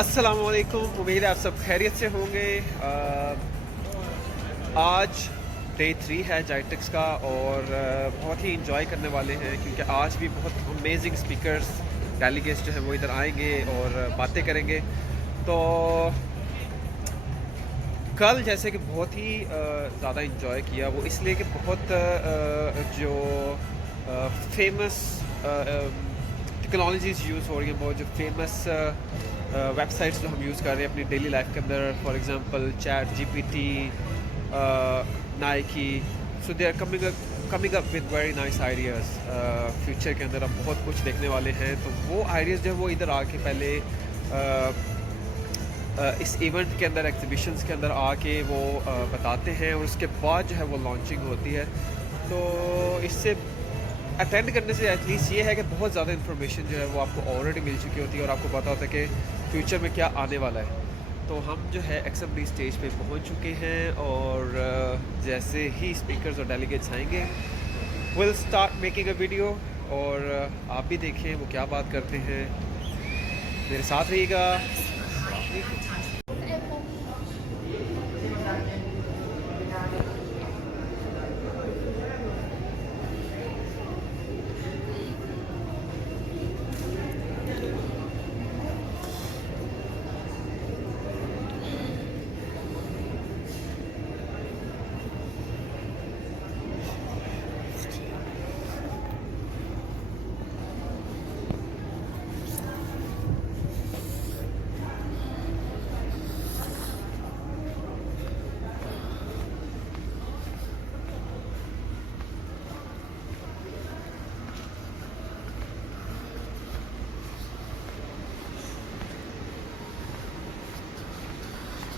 अस्सलामुअलैकुम। उम्मीद है आप सब खैरियत से होंगे। आज डे 3 है जाइटेक्स का और बहुत ही इंजॉय करने वाले हैं क्योंकि आज भी बहुत अमेजिंग स्पीकर्स डेलीगेट्स जो हैं वो इधर आएंगे और बातें करेंगे। तो कल जैसे कि बहुत ही ज़्यादा इंजॉय किया, वो इसलिए कि बहुत जो फेमस टेक्नोलॉजीज़ यूज़ हो रही हैं, बहुत जो फेमस वेबसाइट्स जो हम यूज़ कर रहे हैं अपनी डेली लाइफ के अंदर, for example chat GPT, Nike, so they are coming up with very nice ideas. Future के अंदर हम बहुत कुछ देखने वाले हैं, तो वो आइडियाज़ जो है वो इधर आके पहले इस इवेंट के अंदर, एग्जीबिशंस के अंदर आके वो बताते हैं और उसके बाद जो है वो लॉन्चिंग होती है। तो इससे अटेंड करने से एटलीस्ट ये है कि बहुत ज़्यादा इन्फॉर्मेशन जो है वो आपको ऑलरेडी मिल चुकी होती है और आपको पता होता है कि फ्यूचर में क्या आने वाला है। तो हम जो है एक्सेंबली स्टेज पे पहुंच चुके हैं और जैसे ही स्पीकर्स और डेलीगेट्स आएंगे will start making a video, और आप भी देखें वो क्या बात करते हैं। मेरे साथ रहिएगा।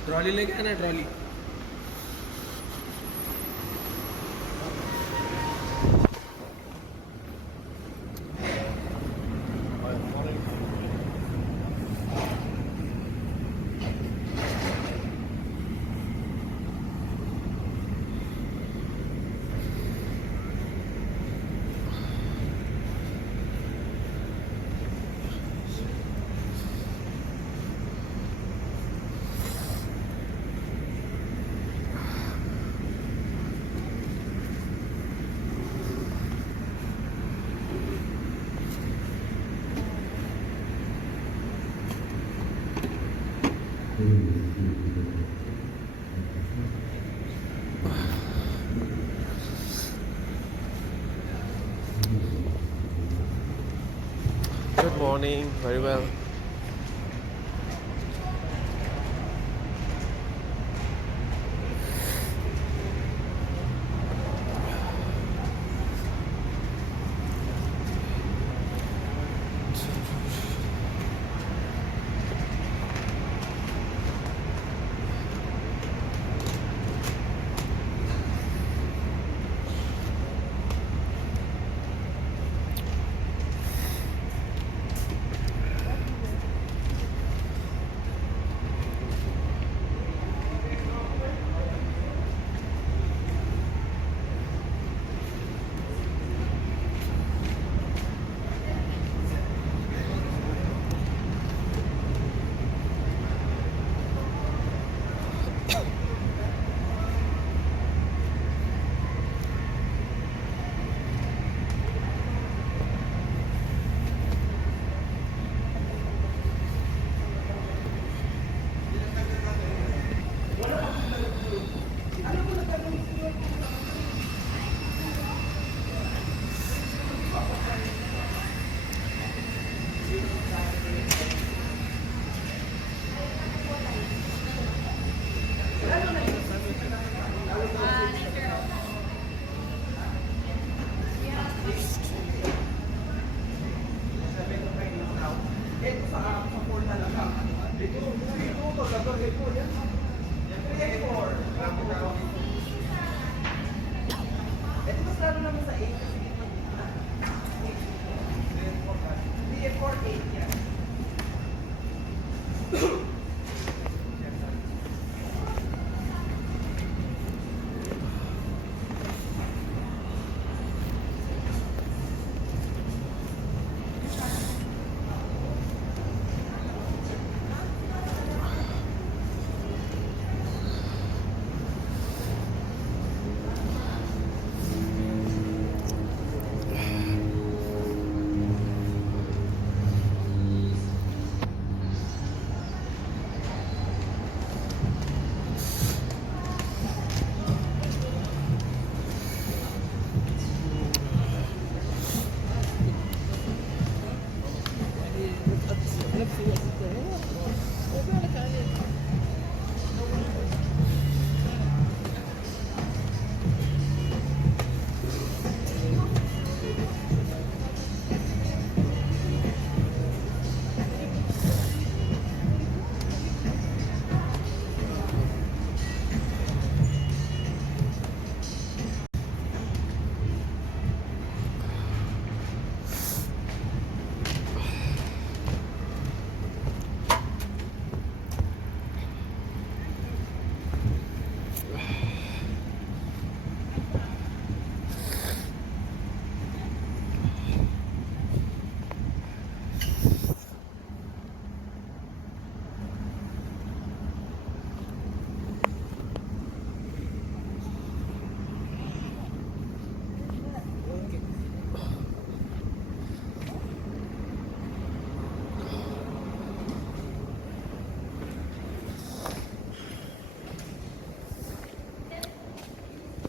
ट्रॉली लेके आना, trolley. Good morning, very well.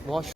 Wash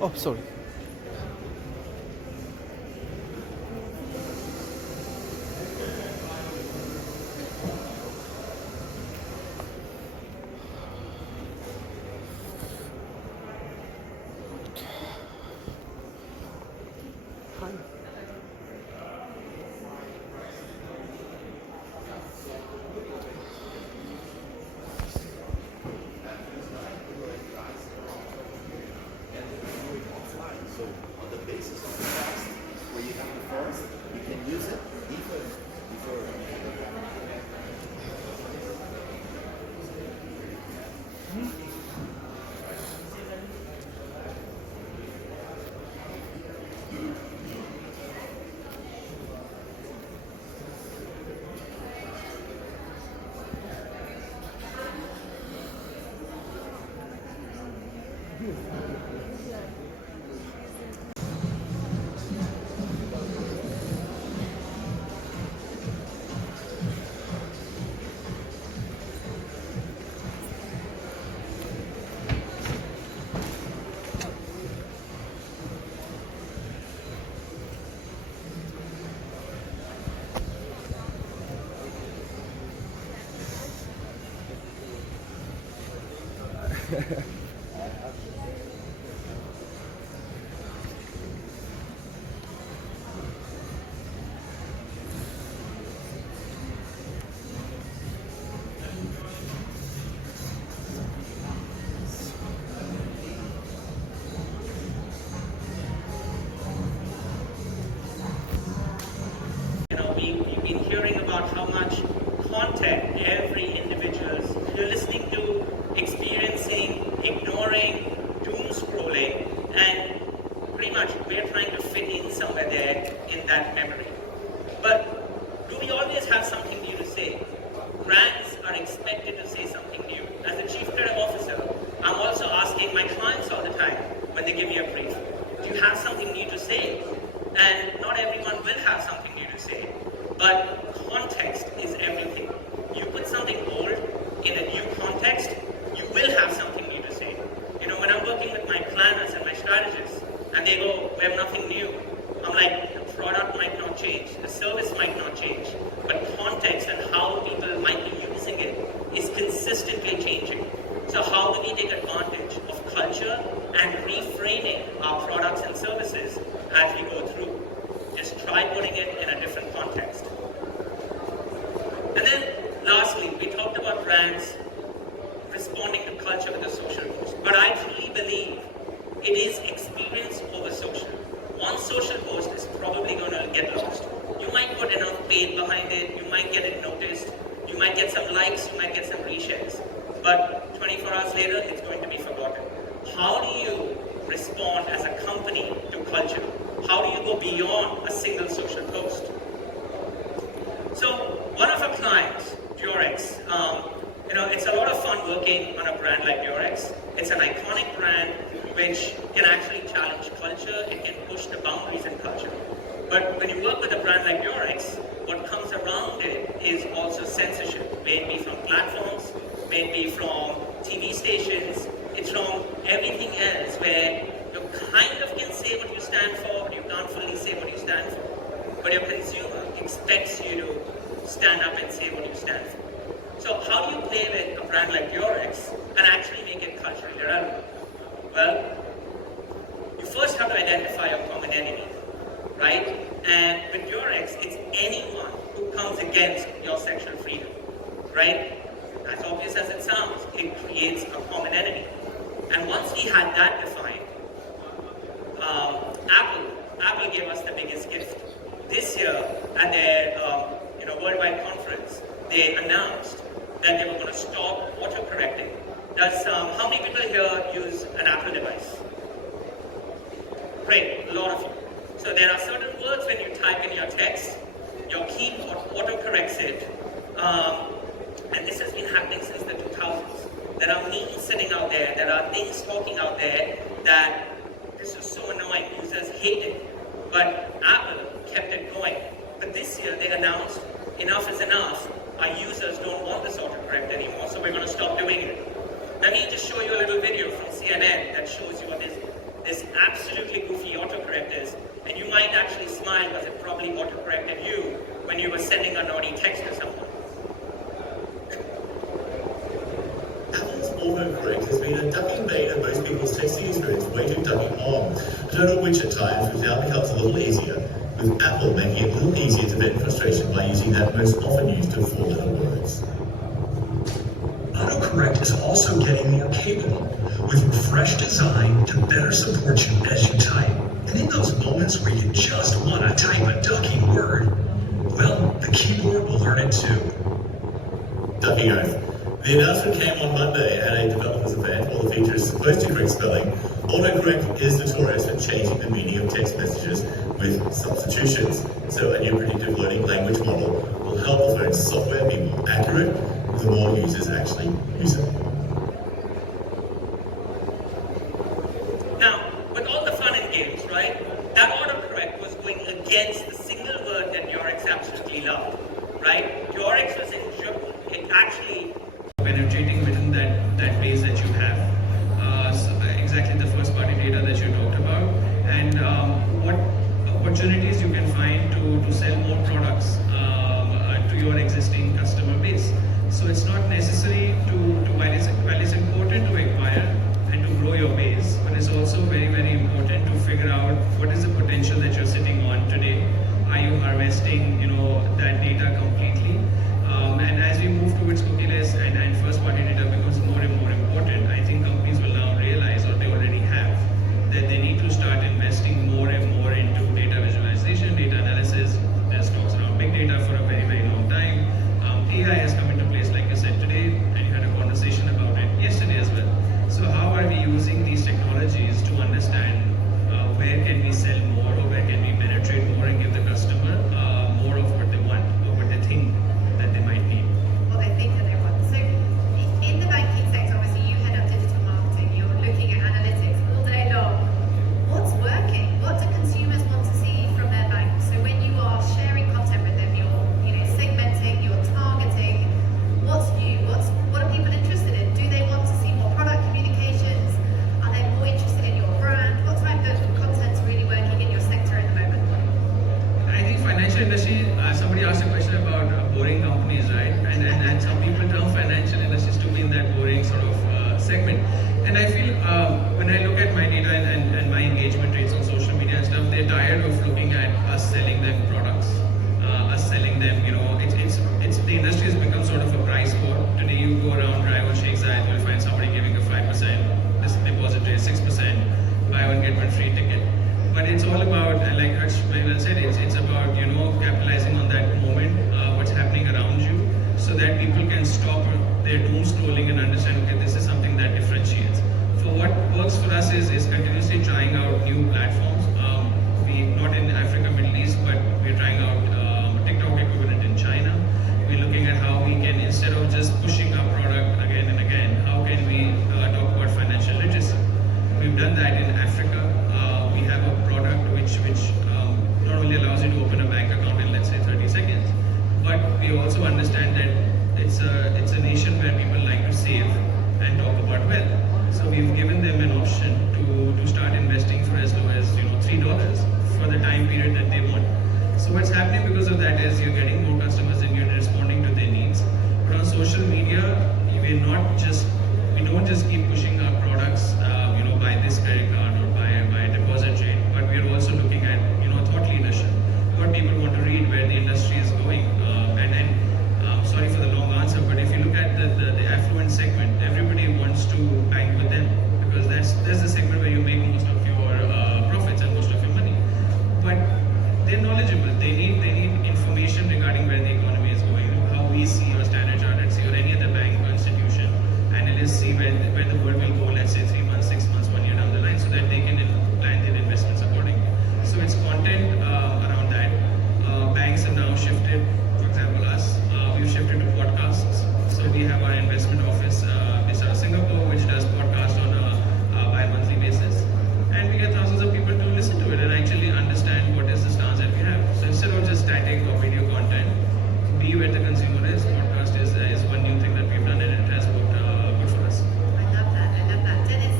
Oh, sorry. So on the basis of the past, where you have the first, you can use it even before. We've been hearing about how much content every individual is listening to, experiencing, ignoring, doom scrolling, and pretty much we're trying to fit in somewhere there in that memory. But do we always have something new to say? Brands are expected to say something new. As the Chief Creative Officer, I'm also asking my clients all the time when they give me a brief, do you have something new to say? And not everyone will have something new to say, but context is everything. You put something old in a new context, you will have something new to say. When I'm working with my planners and my strategists, and they go, we have nothing new, I'm like, the product might not change, the service might not change, but context and how people might be using it is consistently changing. So how do we take advantage of culture and reframing our products and services as we go through? Just try putting it in a different context. And then lastly, we talked about brands responding to culture with a social post. But I truly believe it is experience over social. One social post is probably going to get lost. You might put enough paid behind it, you might get it noticed, you might get some likes, you might get some reshares. But 24 hours later, it's going to be forgotten. How do you respond as a company to culture? How do you go beyond a single social post? So one of our clients, Durex, it's a lot of fun working on a brand like Durex. It's an iconic brand which can actually challenge culture, it can push the boundaries in culture. But when you work with a brand like Durex, what comes around it is also censorship, may it be from platforms, may it be from TV stations, it's from everything else where you kind of can say what you stand for, but you can't fully stand for, but your consumer expects you to stand up and say what you stand for. So how do you play with a brand like Durex and actually make it culturally relevant? Well, you first have to identify a common enemy, right? And with Durex, it's anyone who comes against your sexual freedom, right? As obvious as it sounds, it creates a common enemy. And once we had that defined, Apple gave us the biggest gift. This year, at their worldwide conference, they announced that they were going to stop autocorrecting. How many people here use an Apple device? Great, a lot of you. So there are certain words when you type in your text, your keyboard autocorrects it. And this has been happening since the 2000s. There are memes sitting out there are things talking out there that this is so annoying, users hate it. But Apple kept it going. But this year they announced, enough is enough. Our users don't want this autocorrect anymore, so we're going to stop doing it. Let me just show you a little video from CNN that shows you what this absolutely goofy autocorrect is. And you might actually smile because it probably autocorrected you when you were sending a naughty text to someone. Apple's autocorrect has been a ducking bait of most people's texting experience way too ducking on. I don't know which at times, which now becomes a little easier, with Apple making it a little easier to vent frustration by using that most often used of four-letter words. Autocorrect is also getting more capable, with refreshed design to better support you as you type. And in those moments where you just want to type a ducking word, well, the keyboard will learn it too. Ducking oath. The announcement came on Monday at a developers event. All the features supposed to correct spelling. Autocorrect is notorious for changing the meaning of text messages with substitutions. So a new predictive learning language model will help the phone's software be more accurate the more users actually use it. Now, with all the fun and games, right, that autocorrect was going against the single word that Durex absolutely loved, right? Durex was actually penetrating within that base that you have. Exactly the first party data that you talked about, and what opportunities you can find to sell more products to your existing customer base. So it's not necessary while it's important to acquire and to grow your base, but it's also very, very important to figure out what is the potential that you're sitting on today. Are you harvesting, that data completely? And as we move towards cookieless and first-party data becomes more and more important, I think companies will now realize, or they already have, that they need to start investing more and more into data visualization, data analysis. There's talks around big data for a very, very long time. AI has come into place, like you said today, and you had a conversation about it yesterday as well. So how are we using these technologies to understand where can we sell more, or where can we penetrate more and give the customer more of what they want, or what they think that they might need? What they think that they want. So in the banking sector, obviously you head up digital marketing, you're looking at analytics all day long. What's working? What do consumers want to see from their bank? So when you are sharing content with them, you're segmenting, you're targeting, what's new? What are people interested in? Do they want to see more product communications? Are they more interested in your brand? What type of content's really working in your sector at the moment? I think financial industry, somebody asked a question about boring companies, right? And some people term financial industries to be in that boring sort of segment. And I feel when I look at my data and my engagement rates on social media and stuff, they're tired of looking at us selling them products, us selling them, it's the industry has become sort of a price war. Today you go around, drive on Sheikh Zayed, you'll find somebody giving a 5% this deposit rate, 6%, buy one, get one free ticket. But it's all about, like Harsh very well said, it's about, capitalizing on that moment, what's happening around you, so that people can stop their doom scrolling and understand, okay, this is something that differentiates. So what works for us is continuously trying out new platforms. We, not in Africa, Middle East, but we're trying out TikTok equivalent in China. We're looking at how we can, instead of just pushing our product again and again, how can we talk about financial literacy? We've done that in Africa. We have a product which not only allows you to open a bank account in, let's say, 30 seconds, but we also understand that it's a nation where people like to save and talk about wealth. So we've given them an option to start investing for as low as $3 for the time period that they want. So what's happening because of that is you're getting more customers and you're responding to their needs. But on social media, we don't just keep pushing our products, buy this credit card or buy a deposit rate, but we're also looking at, thought leadership, what people want to read, where the industry is going. Sorry for the long answer, but if you look at the affluent segment, everybody wants to bank with them because that's the segment where you make most of your profits and most of your money. But they're knowledgeable. They need information regarding where the economy is going, how we see or Standard Chartered see or any other bank or institution, analysts see where the world will go, let's say 3 months, 6 months, 1 year down the line, so that they can plan their investments accordingly. So it's content around that. Banks are now shifted, for example us, we've shifted to podcasts. So we have our investment office based out of Singapore, which does podcasts on a bi-monthly basis. And we get thousands of people to listen to it and actually understand what is the stance that we have. So instead of just static or video content, be where the consumer is. Podcast is one new thing that we've done and it has worked good for us. I love that. Dennis,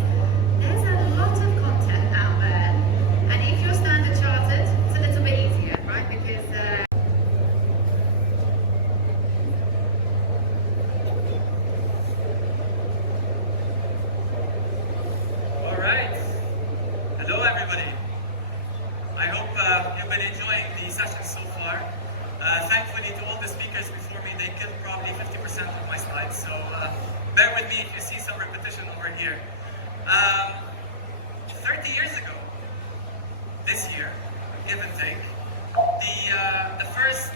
there's a lot of content out there, and if you're Standard Chartered, it's a little bit easier, right? Because all right. Hello, everybody. I hope you've been enjoying the session so far. Thankfully, to all the speakers before me, they killed probably 50% of my slides, so bear with me if you see some repetition over here. 30 years ago, this year, give and take, the first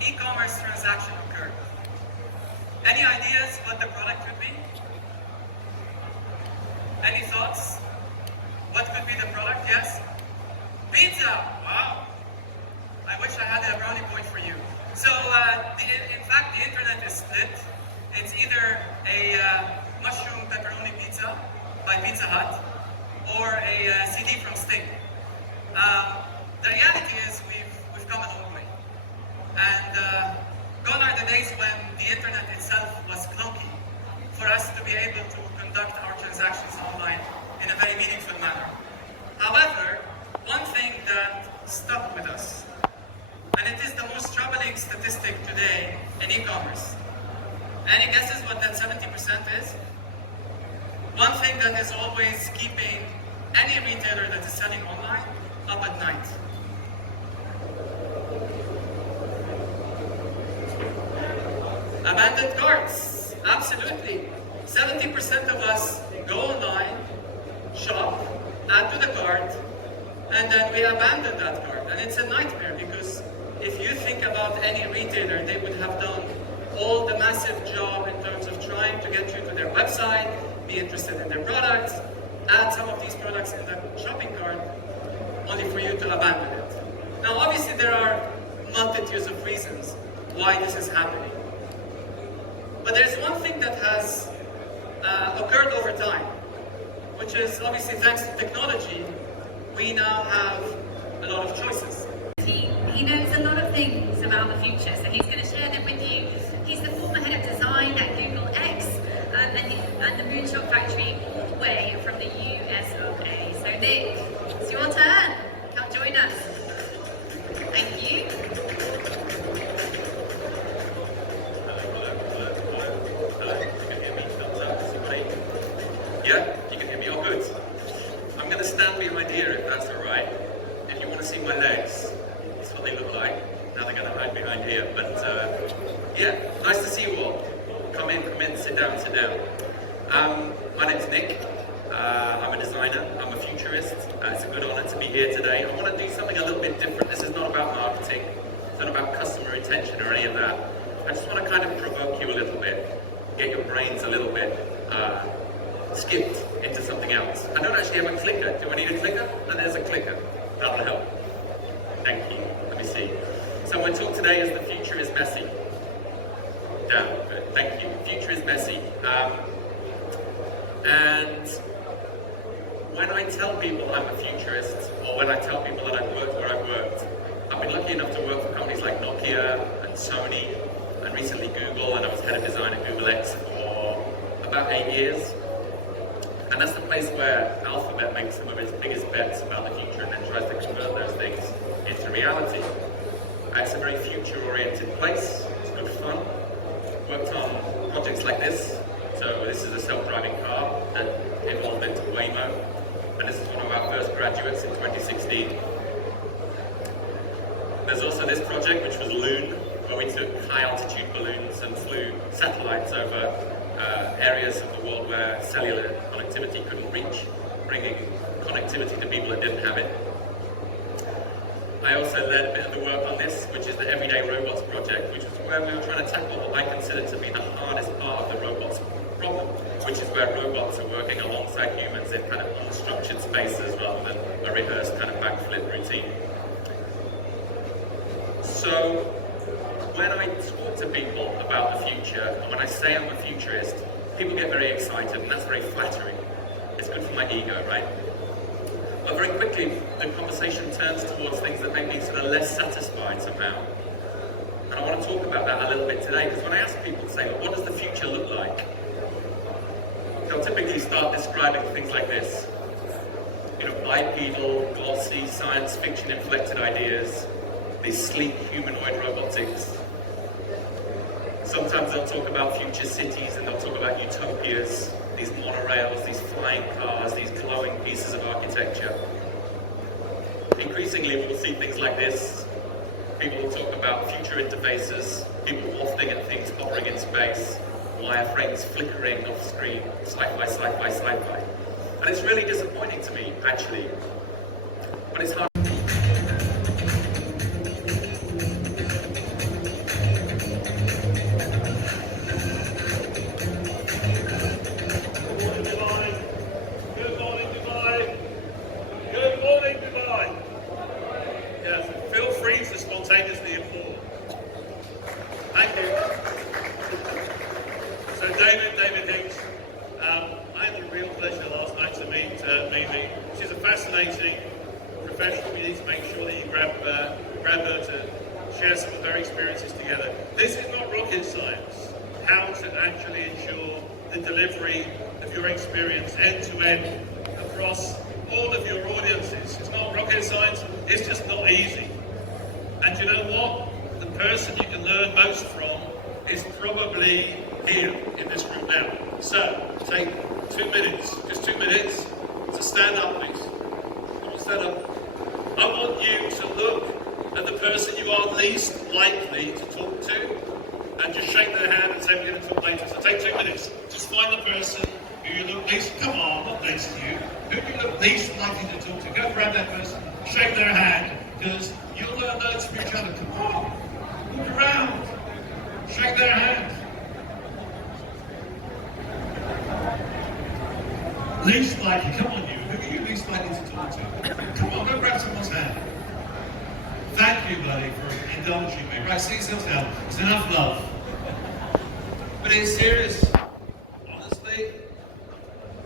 e-commerce transaction occurred. Any ideas what the product could be? Any thoughts? What could be the product? Yes? Pizza! Wow! I wish I had a brownie point for you. So, in fact, the internet is split. It's either a mushroom pepperoni pizza by Pizza Hut or a CD from Sting. The reality is we've come a long way. And gone are the days when the internet itself was clunky for us to be able to conduct our transactions online in a very meaningful manner. However, one thing that stuck with us, and it is the most troubling statistic today in e-commerce. Any guesses what that 70% is? One thing that is always keeping any retailer that is selling online up at night. Abandoned carts, absolutely. 70% of us go online, shop, add to the cart, and then we abandon that cart. And it's a nightmare because if you think about any retailer, they would have done all the massive job in terms of trying to get you to their website, be interested in their products, add some of these products in the shopping cart, only for you to abandon it. Now obviously there are multitudes of reasons why this is happening. But there's one thing that has occurred over time, which is obviously thanks to technology, we now have a lot of choices. he knows a lot of things about the future, so he's going to share them with you. He's the former head of design at Google X and the Moonshot Factory all the way from the US of A. So Nick, it's your turn. Come join us. Thank you. Yeah, you can hear me all good. I'm going to stand behind here if that's all right. If you want to see my legs, that's what they look like. Now they're going to hide behind here. But yeah, nice to see you all. Come in, sit down, sit down. My name's Nick. I'm a designer, I'm a futurist. It's a good honor to be here today. I want to do something a little bit different. This is not about marketing. It's not about customer retention or any of that. I just want to kind of provoke you a little bit, get your brains a little bit skipped into something else. I don't actually have a clicker. Do I need a clicker? No, there's a clicker. That'll help. Thank you. Let me see. So my talk today is the future is messy. Down. Good. Thank you. The future is messy. And when I tell people I'm a futurist, or when I tell people that I've worked where I've worked, I've been lucky enough to work for companies like Nokia and Sony, and recently Google, and I was head of design at Google X for about 8 years. And that's the place where Alphabet makes some of its biggest bets about the future and then tries to convert those things into reality. satellites over areas of the world where cellular connectivity couldn't reach, bringing connectivity to people that didn't have it. I also led a bit of the work on this, which is the Everyday Robots project, which is where we were trying to tackle what I consider to be the hardest part of the robots problem, which is where robots are working alongside humans in kind of unstructured spaces rather than a rehearsed kind of backflip routine. So when I talk to people about the future, and when I say I'm a futurist, people get very excited, and that's very flattering. It's good for my ego, right? But very quickly, the conversation turns towards things that make me sort of less satisfied somehow. And I want to talk about that a little bit today, because when I ask people to say, well, what does the future look like? They'll typically start describing things like this. You know, bipedal, glossy, science fiction inflected ideas, these sleek humanoid robotics. Sometimes they'll talk about future cities and they'll talk about utopias, these monorails, these flying cars, these glowing pieces of architecture. Increasingly, we'll see things like this. People will talk about future interfaces, people wafting at things hovering in space, wireframes flickering off screen, sci-fi, sci-fi, sci-fi. And it's really disappointing to me, actually. But it's hard. end-to-end across all of your audiences. It's not rocket science, it's just not easy. And you know what? The person you can learn most from is probably here in this room now. So, take 2 minutes, just 2 minutes, to stand up, please. Come on, stand up. I want you to look at the person you are least likely to talk to and just shake their hand and say we're going to talk later. So take 2 minutes. Just find the person who you look least, come on, not next to you, who you look least likely to talk to. Go grab that person, shake their hand, because you'll learn loads from each other. Come on, look around, shake their hand. Least likely, come on you, who are you least likely to talk to? Come on, go grab someone's hand. Thank you, buddy, for indulging me. Right, sit yourselves down. It's enough love. But it's serious. Honestly,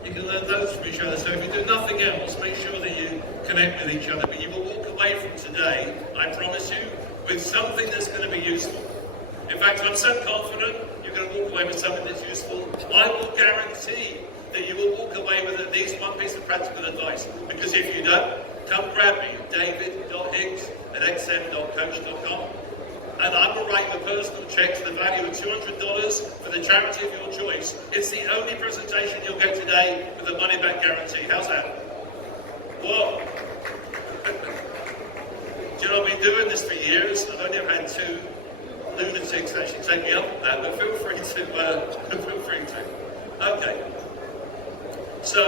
you can learn loads from each other. So if you do nothing else, make sure that you connect with each other. But you will walk away from today, I promise you, with something that's going to be useful. In fact, I'm so confident you're going to walk away with something that's useful. I will guarantee that you will walk away with at least one piece of practical advice. Because if you don't, come grab me, david.higgs@xm.coach.com, and I will write the personal check to the value of $200 for the charity of your choice. It's the only presentation you'll get today with a money-back guarantee. How's that? Whoa. Do you know, I've been doing this for years. I've only ever had 2 lunatics actually take me up on that, but feel free to. Okay. So,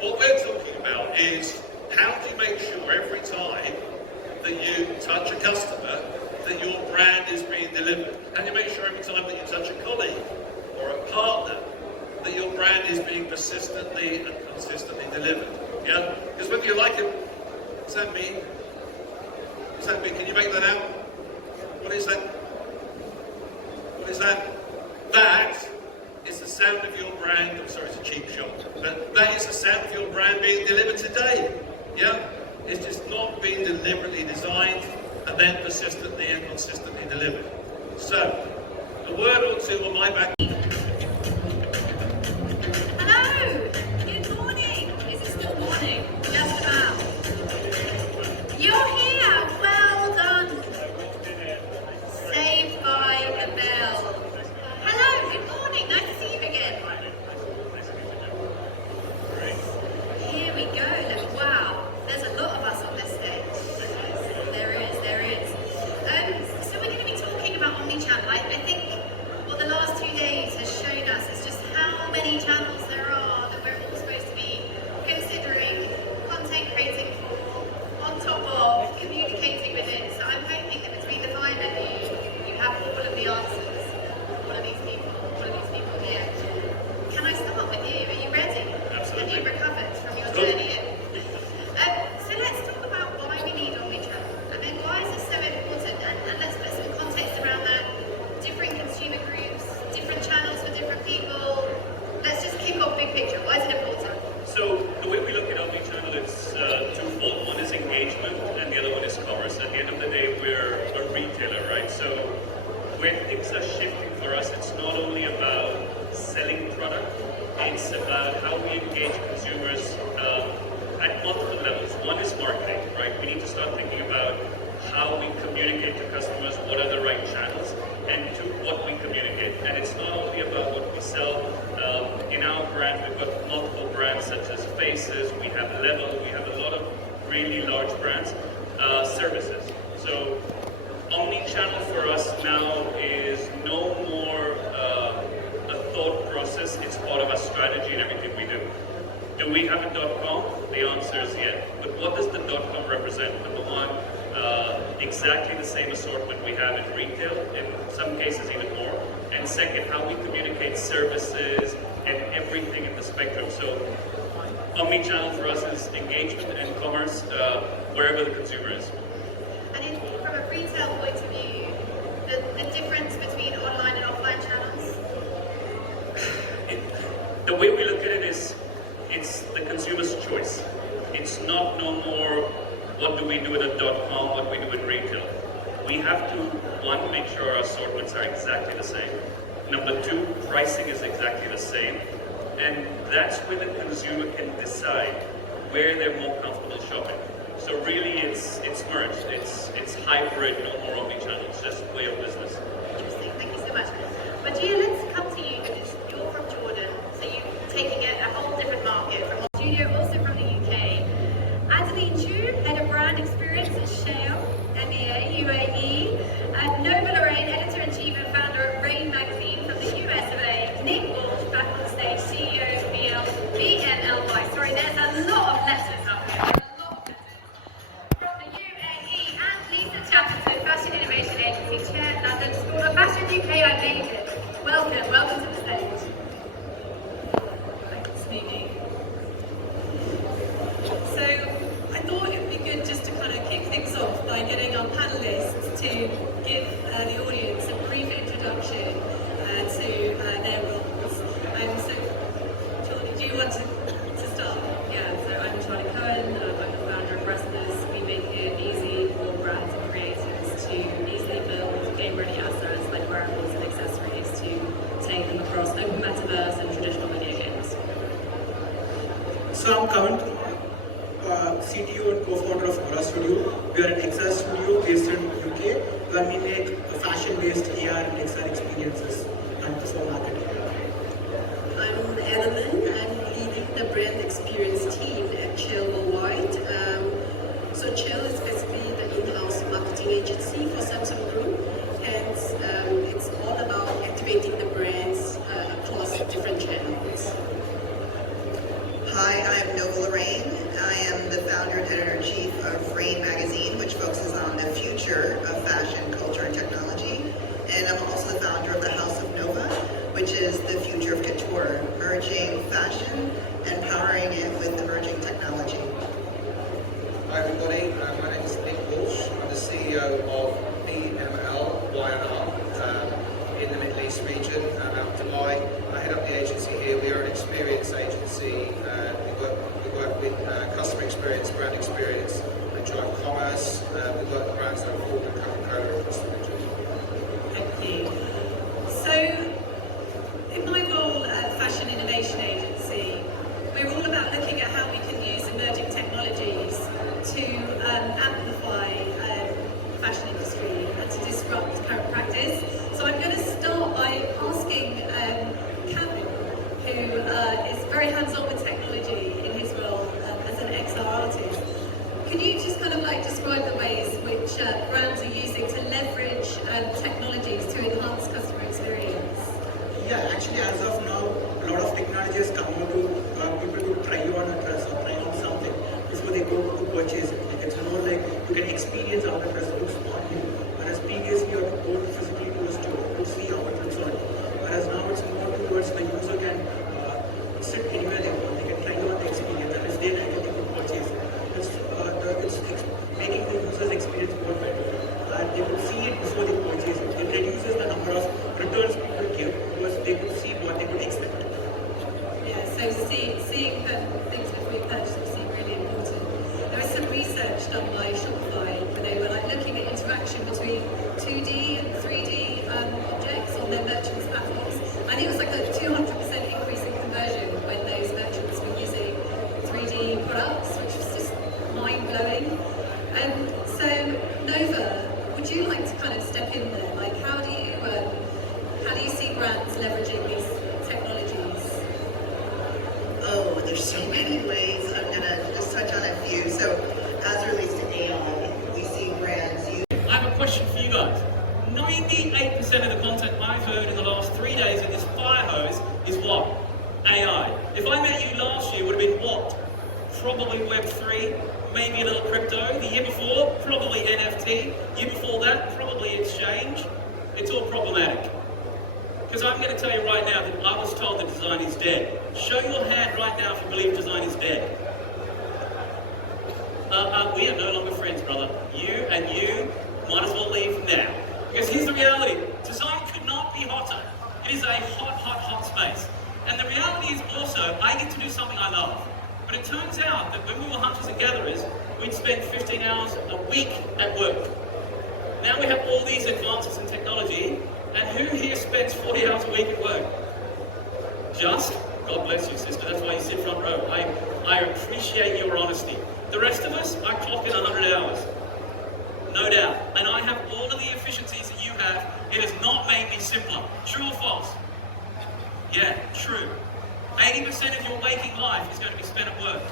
what we're talking about is how do you make sure every time that you touch a customer that your brand is being delivered? And you make sure every time that you touch a colleague or a partner that your brand is being persistently and consistently delivered. Yeah? Because whether you like it, does that mean? Does that mean? Can you make that out? What is that? What is that? That is the sound of your brand. I'm sorry, it's a cheap shot. But that is the sound of your brand being delivered today. Yeah? It's just not being deliberately designed and then persistently and consistently delivered. So, a word or two on my back. Hello! Good morning! Is it still morning? Just about. You're here! Well done! Saved by a bell. Hello, good morning, nice to see you again. Here we go, look, wow, there's a lot of us on this stage. There is. So we're going to be talking about omnichannel. I think what the last 2 days commerce. At the end of the day, we're a retailer, right? So where things are shifting for us, it's not only about selling product, it's about how we engage consumers at multiple levels. One is marketing, right? We need to start thinking about how we communicate to customers, what are the right channels, and two, what we communicate. And it's not only about what we sell. In our brand, we've got multiple brands such as Faces, we have Level, we have a lot of really large brands, services. So omni-channel for us now is no more a thought process, it's part of our strategy and everything we do. Do we have a .com? The answer is yes. But what does the .com represent? Number one, exactly the same assortment we have in retail, in some cases even more. And second, how we communicate services and everything in the spectrum. So omni-channel for us is engagement and commerce wherever the consumer is. And from a retail point of view, the difference between online and offline channels? The way we look at it is, it's the consumer's choice. It's not no more what do we do at a .com, what we do in retail. We have to, one, make sure our assortments are exactly the same. Number two, pricing is exactly the same. And that's where the consumer can decide where they're more comfortable shopping. So really it's merged, it's hybrid, no more omni-channel, it's just way of business. Interesting, thank you so much. Magia, let's come to you because you're from Jordan, so you're taking it a whole different market from studio, also from the UK. Adeline Chu, Head of Brand Experience at Shale, MEA, UAE. Nova Lorraine, Editor-in-Chief and founder of Rain Magazine from the US of A. Nick Walsh, back on stage, CEO of BNLY. Sorry, there's a lot of letters up here. A lot of letters. From the UAE, and Lisa Chatterton, Fashion Innovation Agency, Chair, London School of Fashion UK. I made it. Welcome to the stage. Thanks, Mimi. So I thought it would be good just to kind of kick things off by getting our panelists to give the audience a brief introduction to their roles. So, Charlie, do you want to start? Yeah, so I'm Charlie Cohen, I'm the founder of Rasmus. We make it easy for brands and creators to easily build game-ready assets like wearables and accessories to take them across open metaverse and traditional video games. So I'm Kavan, CTO and co-founder of Aura Studio. We are an XR studio based in UK where we make fashion-based AR and XR experiences and for marketing. I'm Edelman. I'm leading the brand experience team at Chill Worldwide. So Chill is basically the in-house marketing agency for Samsung Group, and it's all about activating the brands across different channels. Hi, I'm Nova Lorraine. I am the founder and editor-in-chief of Rain Magazine, which focuses on the future of fashion, culture, and technology. And I'm also the founder of the House of Nova, which is the future of couture, merging fashion and powering it with emerging technology. Hi everybody, my name is Nick Walsh. I'm the CEO of BML in the Middle East region, out of Dubai. I head up the agency here. We are an experience agency. We work with customer experience, brand experience, and drive commerce. We work with brands like Ford and Coca-Cola across the region. Thank you. So, in my role at Fashion Innovation Agency, we're all about looking at how we can use emerging technologies to amplify the fashion industry and to disrupt current practice. So I'm going to start by asking Kevin, who is very hands-on with technology in his role as an XR artist. Can you just kind of like describe the ways which brands are using to leverage technologies to enhance customer experience? Yeah, actually as of now, a lot of technology has come out to people to try on a dress or try on something before they go to purchase it. Like it's more like you can experience how the dress looks on you. Whereas previously you have to go physically to a store to see how it looks on you. Whereas now it's more towards the user can sit anywhere they want. They can try on the experience, and if they like it, they can purchase it. It's making the user's experience more better. They could see it before they purchase it. It reduces the number of returns people give because they could see what they could expect. Yeah, so seeing things before you purchase seems really important. There is some research done by Shopify with over Nova, would you like to kind of step in there? Like, how do you see brands leveraging these technologies? Oh, there's so many ways. I'm gonna just touch on a few. So, as it relates to AI, we see brands use. I have a question for you guys. 98% of the content I've heard in the last 3 days in this fire hose is what? AI. If I met you last year, it would have been what? Probably Web3, maybe a little crypto. The year before, probably NFT. Year before that, probably exchange. It's all problematic. Because I'm going to tell you right now that I was told that design is dead. Show your hand right now if you believe design is dead. We are no longer friends, brother. You and you might as well leave now. Because here's the reality. Design could not be hotter. It is a hot, hot, hot space. And the reality is also, I get to do something I love. But it turns out that when we were hunters and gatherers, we'd spend 15 hours a week at work. Now we have all these advances in technology, and who here spends 40 hours a week at work? Just? God bless you, sister. That's why you sit front row. I appreciate your honesty. The rest of us, I clock in 100 hours. No doubt. And I have all of the efficiencies that you have. It has not made me simpler. True or false? Yeah, true. 80% of your waking life is going to be spent at work.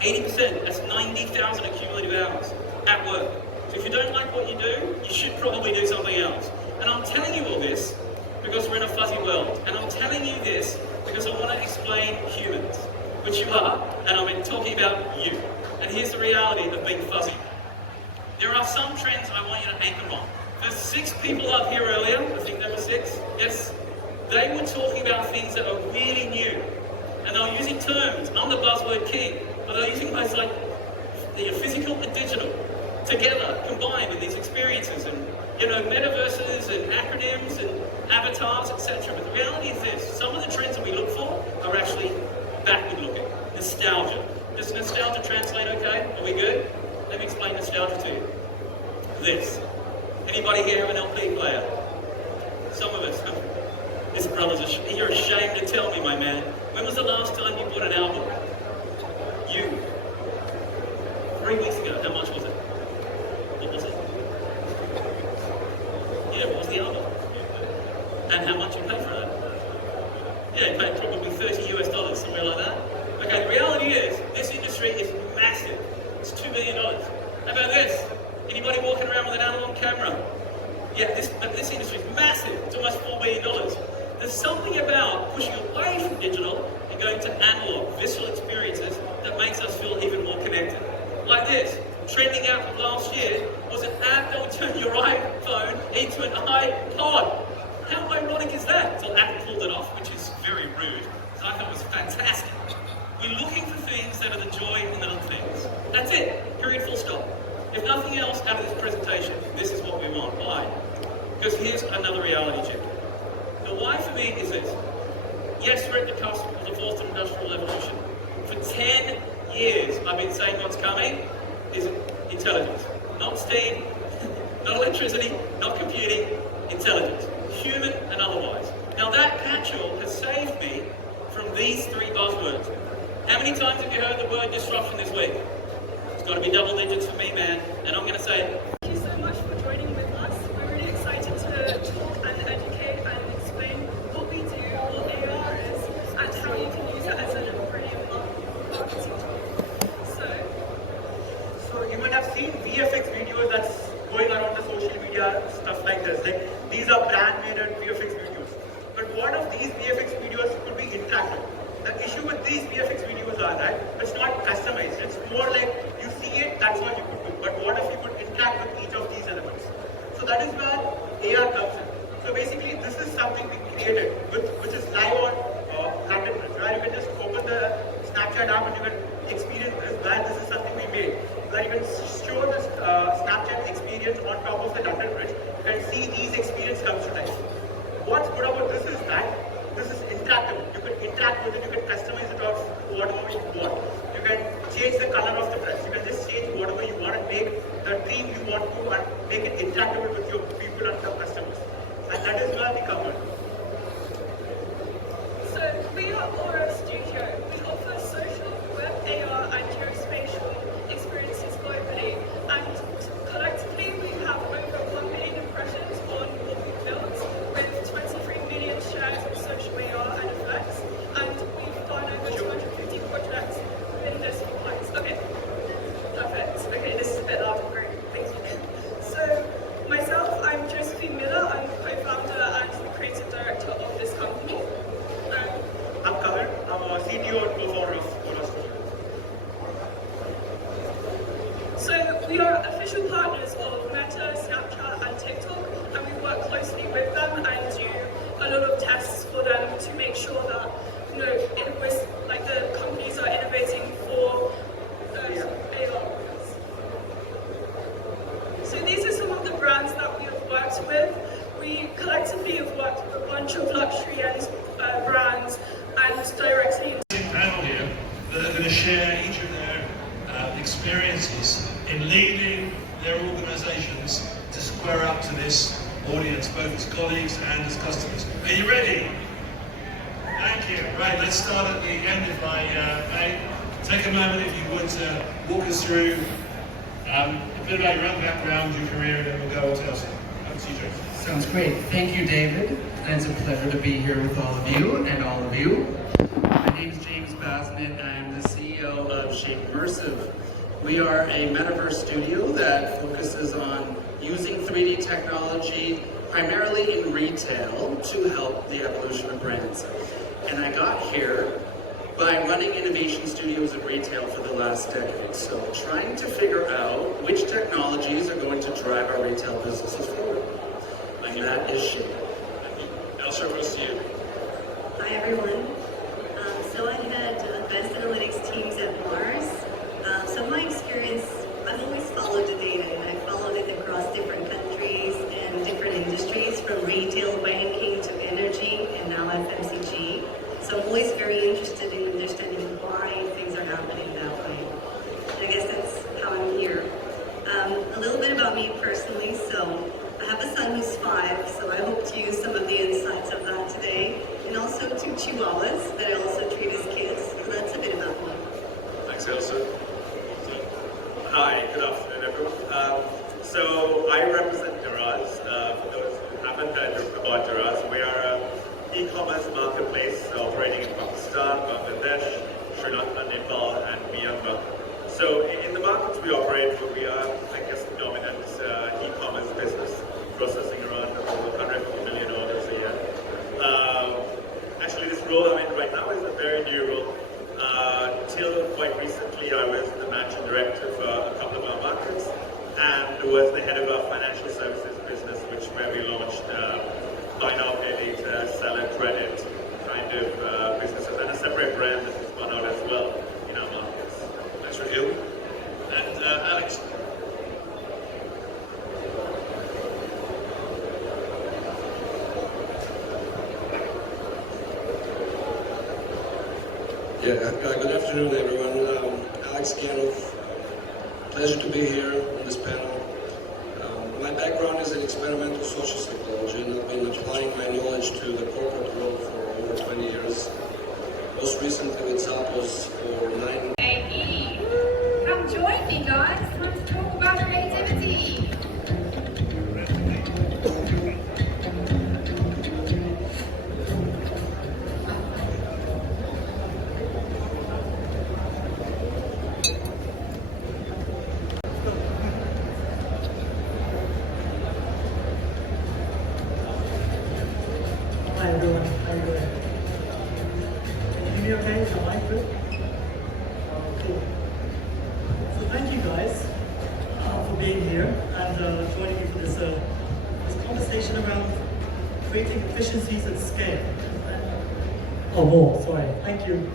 80%, that's 90,000 accumulative hours at work. So if you don't like what you do, you should probably do something else. And I'm telling you all this because we're in a fuzzy world. And I'm telling you this because I want to explain humans, which you are, and I'm talking about you. And here's the reality of being fuzzy. There are some trends I want you to anchor on. There's 6 people up here earlier, I think there were 6, yes? They were talking about things that are really new. And they were using terms, I'm the buzzword king, but they're using words like physical and digital together, combined in these experiences, and metaverses and acronyms and avatars, etc. But the reality is this, some of the trends that we look for are actually backward looking. Nostalgia. Does nostalgia translate okay? Are we good? Let me explain nostalgia to you. This. Anybody here have an LP player? Some of us. This brother's you're ashamed to tell me, my man. When was the last time you bought an album? You. 3 weeks ago. How much was it? What was it? Yeah, what was the album? And how much you paid for that? Yeah, you paid probably $30 US, somewhere like that. Okay, the reality is, this industry is massive. It's $2 billion. How about this? Anybody walking around with an analog camera? Yeah, this industry is massive. It's almost $4 billion. There's something about pushing away from digital and going to analog, visceral experiences that makes us feel even more connected. Like this, trending out from last year was an app that would turn your iPhone into an iPod. How ironic is that? Until Apple pulled it off, which is very rude. So I thought it was fantastic. We're looking for things that are the joy in little things. That's it. Period, full stop. If nothing else out of this presentation, this is what we want. Why? Because here's another reality check. The why for me is this. Yes, we're at the cusp of the 4th industrial revolution. For 10 years, I've been saying what's coming is intelligence. Not steam, not electricity, not computing, intelligence. Human and otherwise. Now that catch-all has saved me from these 3 buzzwords. How many times have you heard the word disruption this week? It's got to be double digits for me, man. And I'm going to say it. Thank you so much for joining with us. We're really excited to talk and educate and explain what we do, what AR is, and how you can use it as a brilliant marketing tool. So you might have seen VFX videos that's going around the social media, stuff like this. Like these are brand-made VFX videos. But one of these VFX videos could be interactive. The issue with these VFX videos are that it's not customized. It's more like you see it, that's all you could do. But what if you could interact with each of these elements? So that is where AR comes in. So basically, this is something we created, which is live on London Bridge, where you can just open the Snapchat app and you can experience this, where this is something we made. Where you can show this Snapchat experience on top of the London Bridge. You can see these experiences come to life. What's good about this is that this is interactive. You can interact with it, you can customize it of whatever you want. You can change the color of the dress. You can just change whatever you want and make the theme you want to and make it interactive with your people and the customers. And that is where we come in. So we are Aura Studio. We offer social, web, AR, and geospatial experiences globally. And collectively, we bunch of luxury and brands and directly panel here that are going to share each of their experiences in leading their organizations to square up to this audience, both as colleagues and as customers. Are you ready? Thank you. Right, let's start at the end if I may. Take a moment, if you would, to walk us through a bit about your own background, your career, and then we'll go on to Elsa. Over to you, Joe. Sounds great. Thank you, David. And it's a pleasure to be here with all of you and all of you. My name is James Basnett. I'm the CEO of Shape Immersive. We are a metaverse studio that focuses on using 3D technology primarily in retail to help the evolution of brands. And I got here by running innovation studios in retail for the last decade. So trying to figure out which technologies are going to drive our retail businesses forward. And that is Shape. Elsa, goes to you. Hi everyone. So I had advanced analytics teams at Mars. So my experience, I've always followed the data, and I followed it across different countries and different industries, from retail, banking to energy, and now FMCG. So I'm always very interested in understanding why things are happening that way. And I guess that's how I'm here. A little bit about me personally. So I have a son who's 5, so I hope to use some of the insights of that today. And also 2 chihuahuas that I also treat as kids. So that's a bit about me. Thanks, Elsa. Hi, good afternoon everyone. So I represent Daraz. For those who haven't heard about Daraz, we are an e-commerce marketplace operating in Pakistan, Bangladesh, Sri Lanka, Nepal, and Myanmar. So in the markets we operate, we are, I guess, the dominant e-commerce business, processing around over 150 million orders a year. Actually, this role I'm in right now is a very new role. Till quite recently, I was the managing director for a couple of our markets and was the head of our financial services business, where we launched buy now, pay later, sell and credit kind of businesses, and a separate brand that has spun out as well in our markets. Thanks, Rahil. And Alex. Yeah, good afternoon everyone. Alex Ganoff. Pleasure to be here on this panel. My background is in experimental social psychology, and I've been applying my knowledge to the corporate world for over 20 years. Most recently with Zappos for 9 Hey, come join me guys, time to talk about creativity. Hi everyone, how are you doing? Can you hear me okay? Is the mic good? Cool. So thank you guys for being here and joining me for this conversation around creating efficiencies at scale. Oh, more, sorry. Thank you.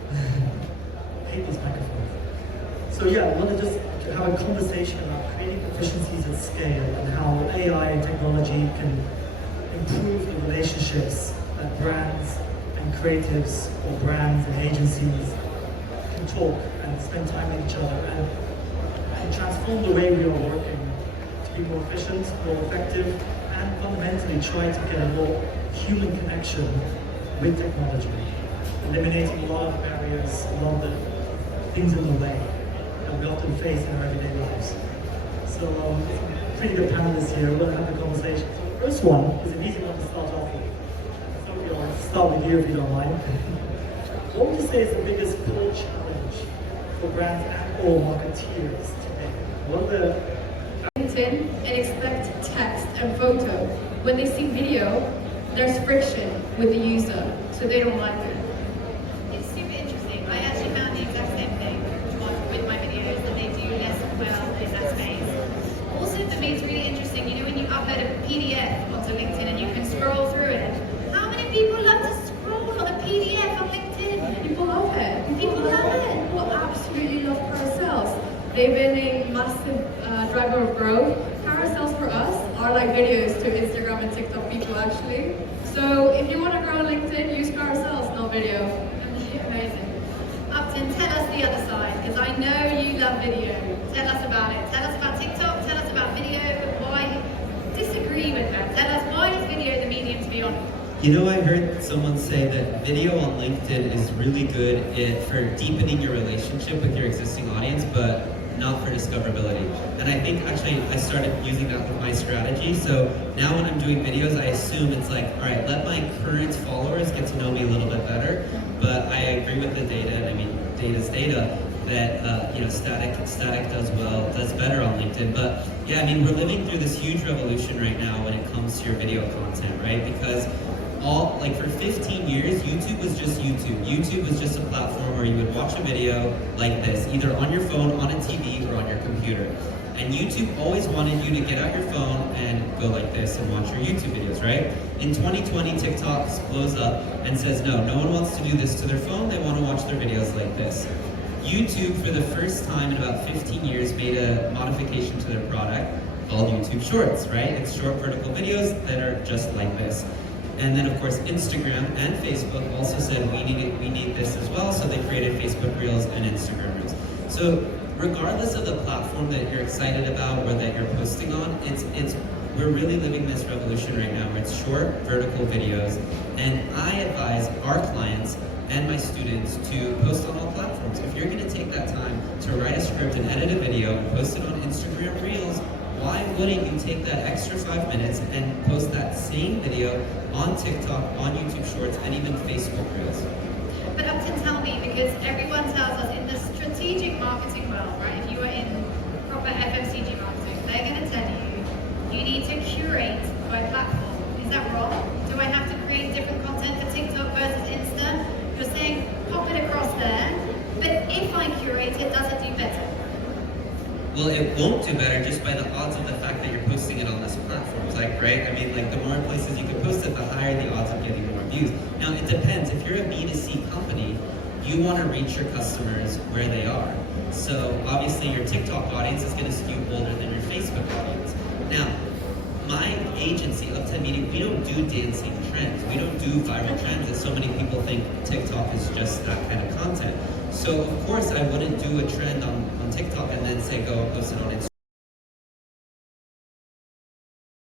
I hate these microphones. So yeah, I want to just have a conversation about creating efficiencies at scale and how AI and technology can improve the relationships that brands and creatives or brands and agencies can talk and spend time with each other and transform the way we are working to be more efficient, more effective, and fundamentally try to get a more human connection with technology, eliminating a lot of barriers, a lot of the things in the way that we often face in our everyday lives. So pretty good panelists here. We're going to have a conversation. So the first one is an easy one to start off with. Sophie, I'll start with you if you don't mind. What would you say is the biggest core challenge for brands and or marketeers today? What are the LinkedIn and expect text and photo. When they see video, there's friction with the user, so they don't like it. It's super interesting. I actually found the exact same thing with my videos, that they do less well in that space. Also for me it's really interesting, you know, when you upload a PDF onto LinkedIn and you can scroll through it. How many people love to scroll on a PDF on LinkedIn? People love it. People love it. People absolutely love carousels. They've been a massive driver of growth. Carousels for us are like videos to Instagram and TikTok people actually. So if you want to grow on LinkedIn, use carousels, not video. Amazing. Upton, tell us the other side, because I know you love video. Tell us about it. Tell us about TikTok, tell us about video, why disagree with them. Tell us, why is video the medium to be on? You know, I heard someone say that video on LinkedIn is really good for deepening your relationship with your existing audience, but not for discoverability. And I think actually I started using that with my strategy. So now when I'm doing videos, I assume it's like, all right, let my current followers get to know me a little bit better. But I agree with the data, and I mean, data's data, that static does better on LinkedIn. But yeah, I mean, we're living through this huge revolution right now when it comes to your video content, right? Because for 15 years, YouTube was just YouTube. YouTube was just a platform where you would watch a video like this, either on your phone, on a TV, or on your computer. And YouTube always wanted you to get out your phone and go like this and watch your YouTube videos, right? In 2020, TikTok blows up and says, no one wants to do this to their phone, they want to watch their videos like this. YouTube, for the first time in about 15 years, made a modification to their product called YouTube Shorts, right? It's short vertical videos that are just like this. And then, of course, Instagram and Facebook also said we need this as well, so they created Facebook Reels and Instagram Reels. So regardless of the platform that you're excited about or that you're posting on, we're really living this revolution right now where it's short, vertical videos. And I advise our clients and my students to post on all platforms. If you're gonna take that time to write a script and edit a video and post it on Instagram Reels, why wouldn't you take that extra 5 minutes and post that same video on TikTok, on YouTube Shorts, and even Facebook Reels? But Upton, tell me, because everyone tells us in the strategic marketing world, right, if you are in proper FMCG marketing, they're going to tell you need to curate by platform. Is that wrong? Do I have to create different content for TikTok versus Insta? You're saying pop it across there, but if I curate it, does it do better? Well, it won't do better just by the odds of the fact that you're posting it on these platforms, right? I mean, the more places you can post it, the higher the odds of getting more views. Now, it depends. If you're a B2C company, you want to reach your customers where they are. So, obviously, your TikTok audience is going to skew older than your Facebook audience. Now, my agency, Upton Media, we don't do dancing trends. We don't do viral trends, and so many people think TikTok is just that kind of content. So, of course, I wouldn't do a trend on TikTok and then say, go post it on Instagram.